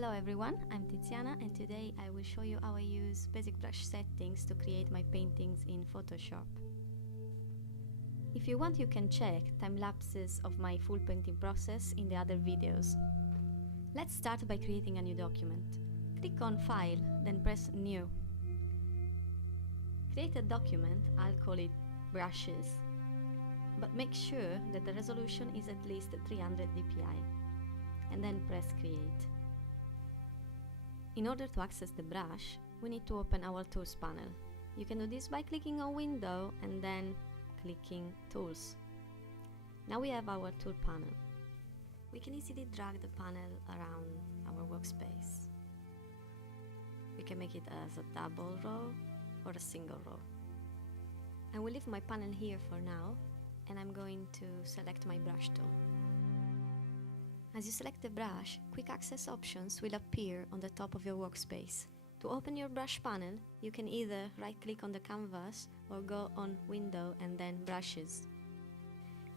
Hello everyone, I'm Tiziana and today I will show you how I use basic brush settings to create my paintings in Photoshop. If you want, you can check time lapses of my full painting process in the other videos. Let's start by creating a new document. Click on File, then press New. Create a document, I'll call it Brushes, but make sure that the resolution is at least 300 dpi, and then press Create. In order to access the brush, we need to open our Tools panel. You can do this by clicking on Window and then clicking Tools. Now we have our tool panel. We can easily drag the panel around our workspace. We can make it as a double row or a single row. I will leave my panel here for now, and I'm going to select my brush tool. As you select the brush, quick access options will appear on the top of your workspace. To open your brush panel, you can either right-click on the canvas or go on Window and then Brushes.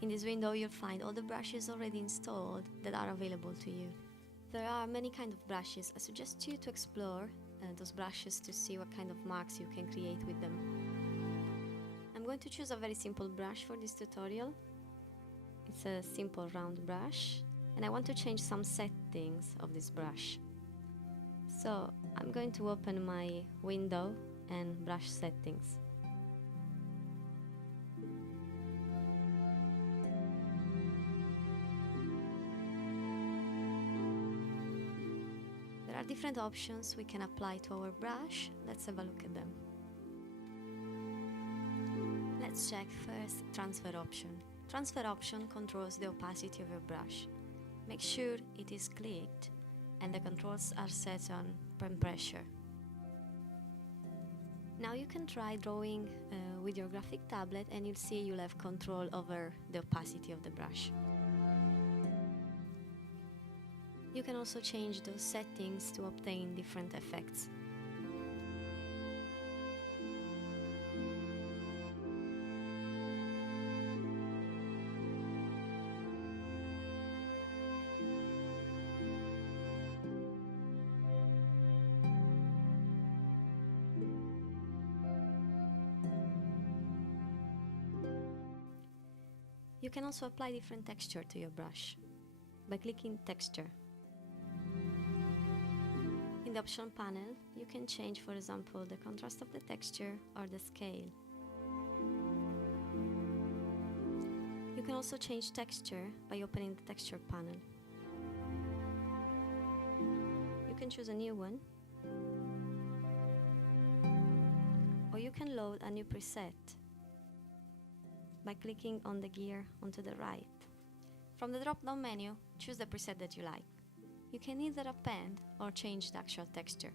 In this window, you'll find all the brushes already installed that are available to you. There are many kinds of brushes. I suggest you to explore those brushes to see what kind of marks you can create with them. I'm going to choose a very simple brush for this tutorial. It's a simple round brush, and I want to change some settings of this brush. So I'm going to open my window and brush settings. There are different options we can apply to our brush. Let's have a look at them. Let's check first Transfer option. Transfer option controls the opacity of your brush. Make sure it is clicked and the controls are set on pen pressure. Now you can try drawing with your graphic tablet and you'll see you'll have control over the opacity of the brush. You can also change those settings to obtain different effects. You can also apply different texture to your brush by clicking Texture. In the Option panel, you can change, for example, the contrast of the texture or the scale. You can also change texture by opening the Texture panel. You can choose a new one, or you can load a new preset by clicking on the gear onto the right. From the drop-down menu, choose the preset that you like. You can either append or change the actual texture.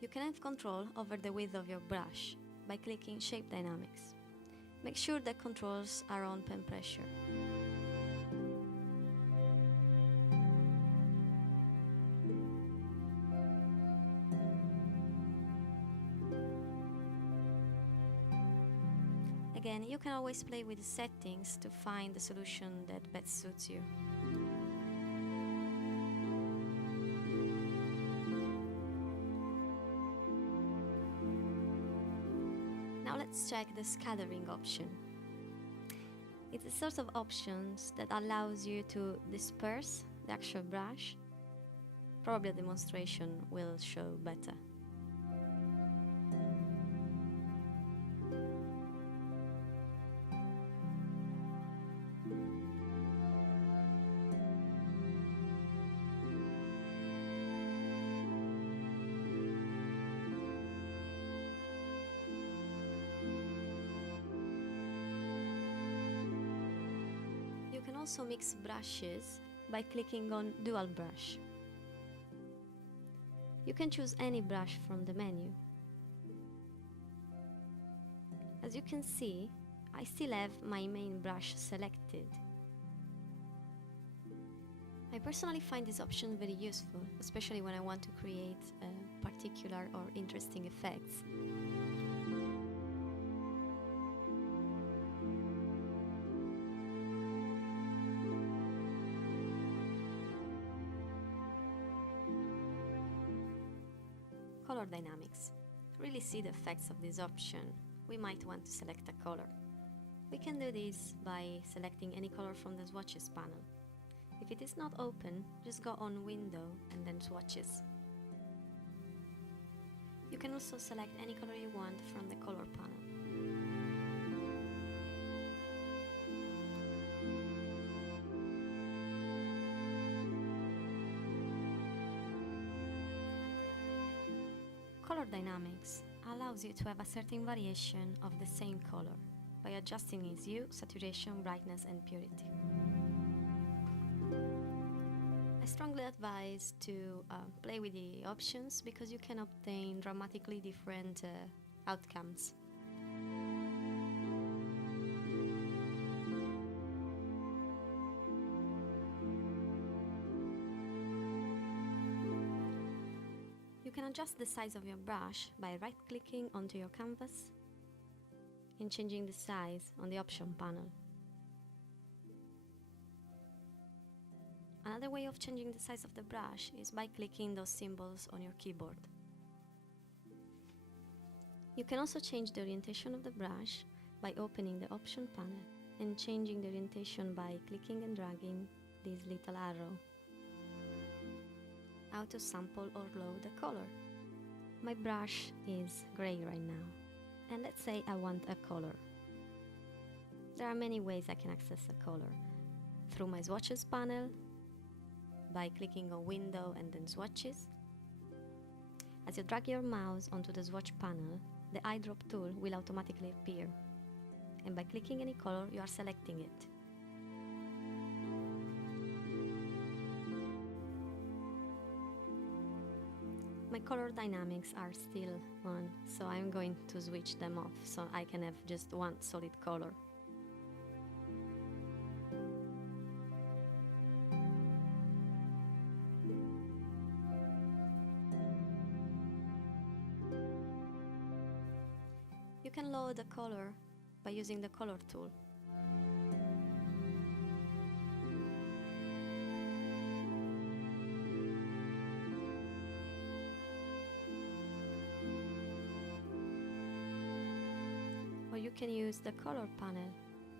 You can have control over the width of your brush by clicking Shape Dynamics. Make sure the controls are on pen pressure. Again, you can always play with the settings to find the solution that best suits you. Now let's check the scattering option. It's a sort of options that allows you to disperse the actual brush. Probably a demonstration will show better. You can also mix brushes by clicking on Dual Brush. You can choose any brush from the menu. As you can see, I still have my main brush selected. I personally find this option very useful, especially when I want to create particular or interesting effects. color dynamics. To really see the effects of this option, we might want to select a color. We can do this by selecting any color from the swatches panel. If it is not open, just go on Window and then Swatches. You can also select any color you want from the color panel. Color dynamics allows you to have a certain variation of the same color by adjusting its hue, saturation, brightness and purity. I strongly advise to play with the options because you can obtain dramatically different outcomes. You can adjust the size of your brush by right-clicking onto your canvas and changing the size on the option panel. Another way of changing the size of the brush is by clicking those symbols on your keyboard. You can also change the orientation of the brush by opening the option panel and changing the orientation by clicking and dragging this little arrow. How to sample or load a color. My brush is grey right now, and let's say I want a color. There are many ways I can access a color. Through my swatches panel, by clicking on Window and then Swatches. As you drag your mouse onto the swatch panel, the Eyedropper tool will automatically appear, and by clicking any color you are selecting it. My color dynamics are still on, so I'm going to switch them off so I can have just one solid color. You can load a color by using the color tool. Or you can use the color panel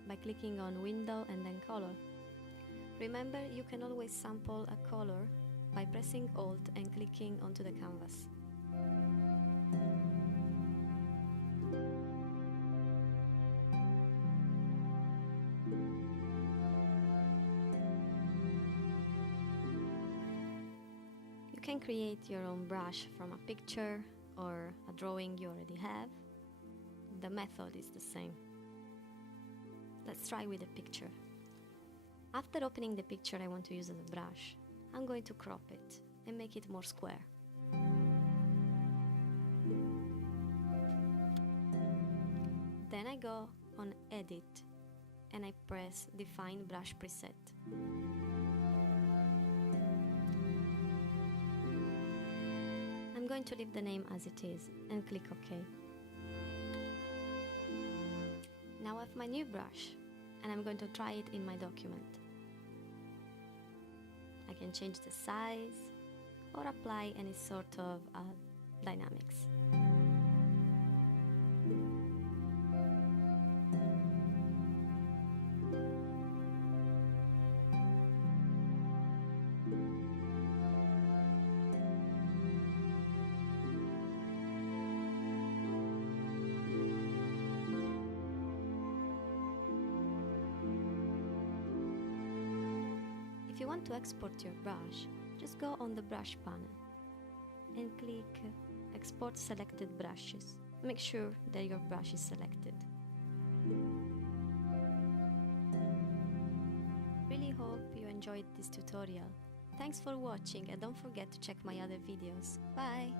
by clicking on Window and then Color. Remember, you can always sample a color by pressing Alt and clicking onto the canvas. You can create your own brush from a picture or a drawing you already have. The method is the same. Let's try with a picture. After opening the picture I want to use as a brush, I'm going to crop it and make it more square. Then I go on Edit and I press Define Brush Preset. I'm going to leave the name as it is and click OK. Now I have my new brush and I'm going to try it in my document. I can change the size or apply any sort of dynamics. If you want to export your brush, just go on the brush panel and click Export Selected Brushes. Make sure that your brush is selected. Really hope you enjoyed this tutorial. Thanks for watching and don't forget to check my other videos. Bye!